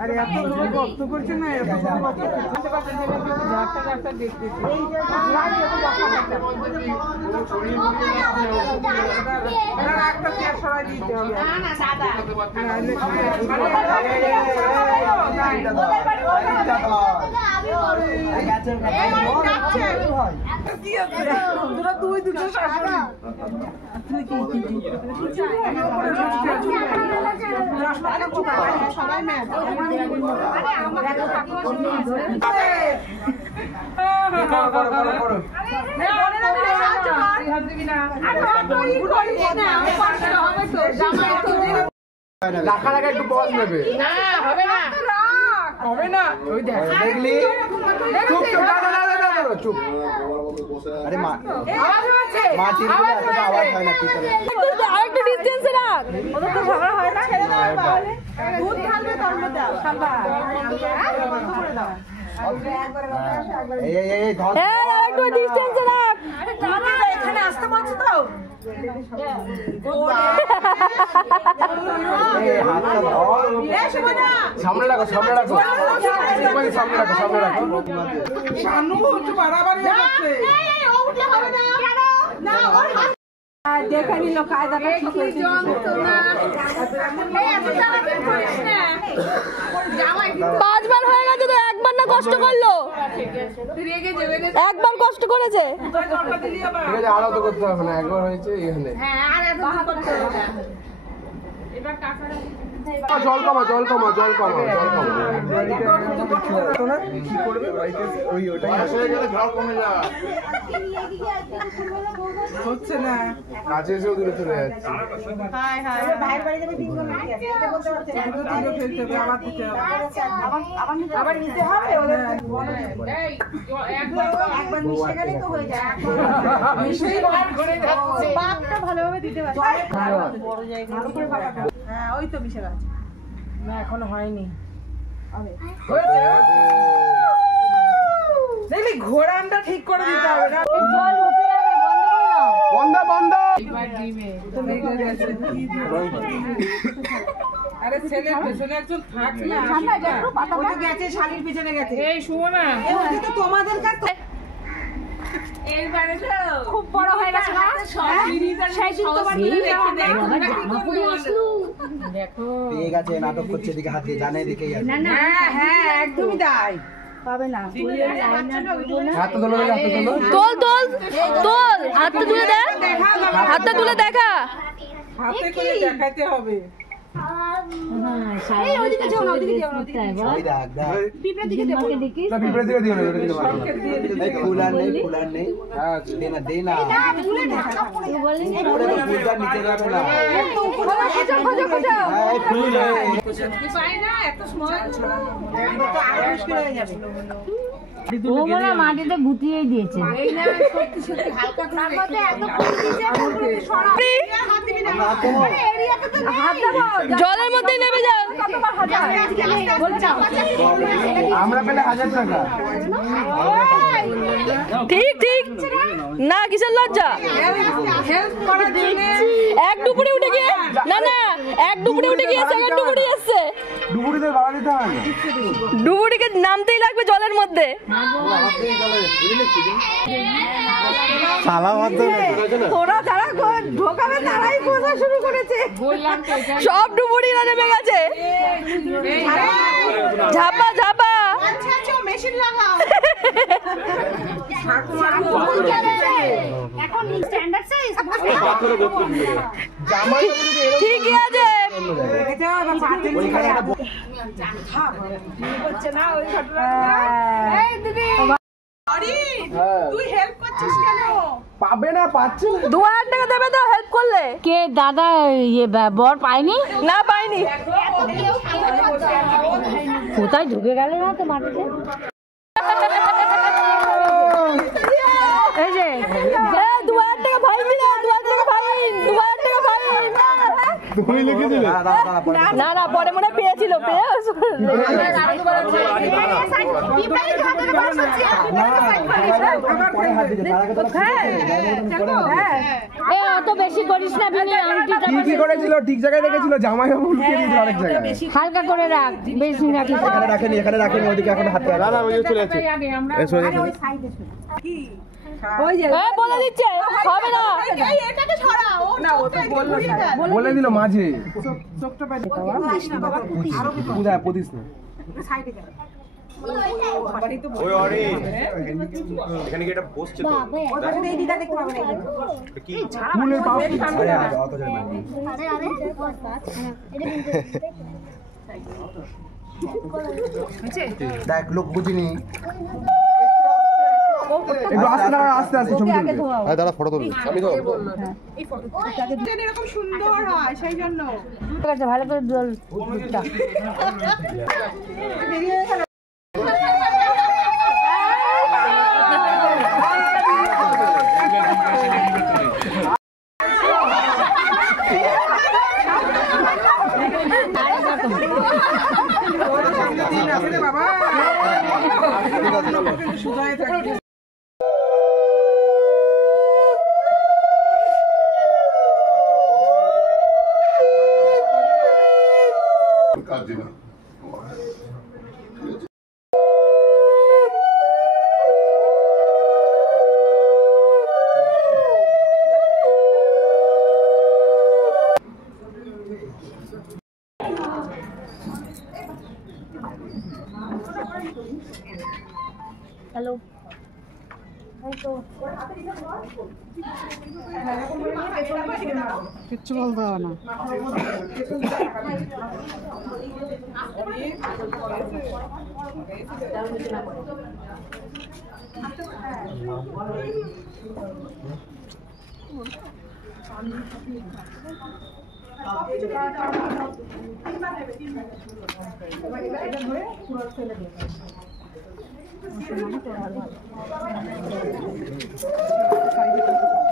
আরে এত তোমার ভক্ত করছে না রাখা রাখা একটু পজ নেবে না হবে না হবে না ওই দেখলি চুপ চুপ চুপ আরে মা আওয়াজ হচ্ছে মাটির আওয়াজ হয় না পিছনে আরেকটু ডিসটেন্সে রাখ ওদের তো ঝগড়া হয় না ছেড়ে দাও তাহলে দুধ ঢালবে তার মধ্যে খাবা বন্ধ করে দাও এই ধর আরেকটু ডিসটেন্সে রাখ আরে এখানে আসতে বলছো তো সামনে রাখো সামনে রাখো সামনে রাখো সামনে রাখো শানু একটু বাড়াবাড়ি হচ্ছে দেখে নিল কায়দাটা পাঁচবার হয়ে গেছে তো একবার না কষ্ট করলো একবার কষ্ট করেছে ঠিক আছে আরো তো করতে হবে না একবার হয়েছে এখানে জল কমা জল কমা জল কমা জল কমা হচ্ছে না কাছে এসেও দূরে চলে যাচ্ছে আবার নিতে হবে একবার মিশে গেলে তো হয়ে যায় বাপটা ভালোভাবে দিতে পারে বড় জায়গা হ্যাঁ ওই তো মিশে গেছে না এখনো হয়নি দেখলি ঘোড়ানটা ঠিক করে দিতে হবে না জল উঠে যাবে বন্ধ করে দাও বন্ধ আরে ছেলে পেছনে একজন থাক না ও তো গেছে শালির পিছনে গেছে এই শুনো না ওটা তো তোমাদের কাছে এইবারে তো খুব বড় হয়ে গেছে না সেই দিন তোমার দেখো পেয়ে গেছে নাটক করছে এদিকে হাতে জানে এদিকে হ্যাঁ হ্যাঁ একদমই তাই পাবে না হাত তোলো হাত তোলো তোল তোল তোল হাতটা তুলে দে হাতটা তুলে দেখা হাতে করে দেখাতে হবে এই ওদিকে যাও না ওদিকে যাও না ওদিকে ওই দেখ দেখ পিঁপড়ার দিকে দেখো দেখিস না পিঁপড়ে দিকে দিও না ওটা দিকে মারো এই ফুলার নেই হ্যাঁ দে না না ফুলে ঢাকা পড়ে বললি না ওরে তো ফুলদার নিচে রাখো না খোঁজো এই ফুল পাই না এত সময় তো আরো মুশকিল হয়ে যাবে ও মনে মাটিতে গুটিয়ে দিয়েছে এই না সত্যি সত্যি হালকা তার মধ্যে এত জলের মধ্যে নেমে যাও আমরা পেলে 1000 টাকা ঠিক ঠিক না কিসের লজ্জা হেল্প করার জন্য এক ডুবুরি উঠে গিয়ে না না এক ডুবুরি উঠে গিয়ে সেকেন্ড ডুবুরি আসছে ডুবুরিদের বাড়া দিতে হয় না ডুবুরিকে নামতেই লাগবে জলের মধ্যে শালা মত তোরা যারা ঢোকাবে তারাই বোঝা শুরু করেছে বললাম তো সব ডুবুরিরা নেমে গেছে ঝাপা ঝাপা আচ্ছা আচ্ছা মেশিন লাগাও এখন স্ট্যান্ডার্ড সাইজ ঠিকই আছে তুই হেল্প করছিস কেন পাবে না পাচ্ছে না 2000 টাকা দেবে তো হেল্প করলে কে দাদা ইয়ে বর পাইনি না পাইনি কোথায় ঢুকে গেল না তো মাটিতে এই যে 2000 টাকা ফাইন দিলা 2000 টাকা ফাইন 2000 টাকা ফাইন তুমি লিখেছিলে? না না পরে মনে হয় পেয়েছিল পেয়ে এ অত বেশি করিস না বিনি আংটিটা ঠিকই করেছিল, ঠিক জায়গায় রেখেছিল, জামাই বাবু লুকিয়ে দিয়েছিল অনেক জায়গায়। হালকা করে রাখ বেশি রাখিস না। এখানে রাখেনি ওদিকে এখন হাতে না না ওই চলে যাচ্ছে এ বলে দিচ্ছে হবে না বলে দিল মাঝে কোথায় পদিস না ওই অরে এখানে কি এটা বসছে তো কি ফুলের পাও দেখ লোক বুঝিনি একটু আস্তে আস্তে ছবি তুলবে। দাদা ফটো তুলবে আমি তো এরকম সুন্দর হয় সেই জন্য ঠিক আছে ভালো করে জল বাবা সুজয় থাকে কাজিনা হ্যালো কিচ্ছু বলতে হবে না ভালো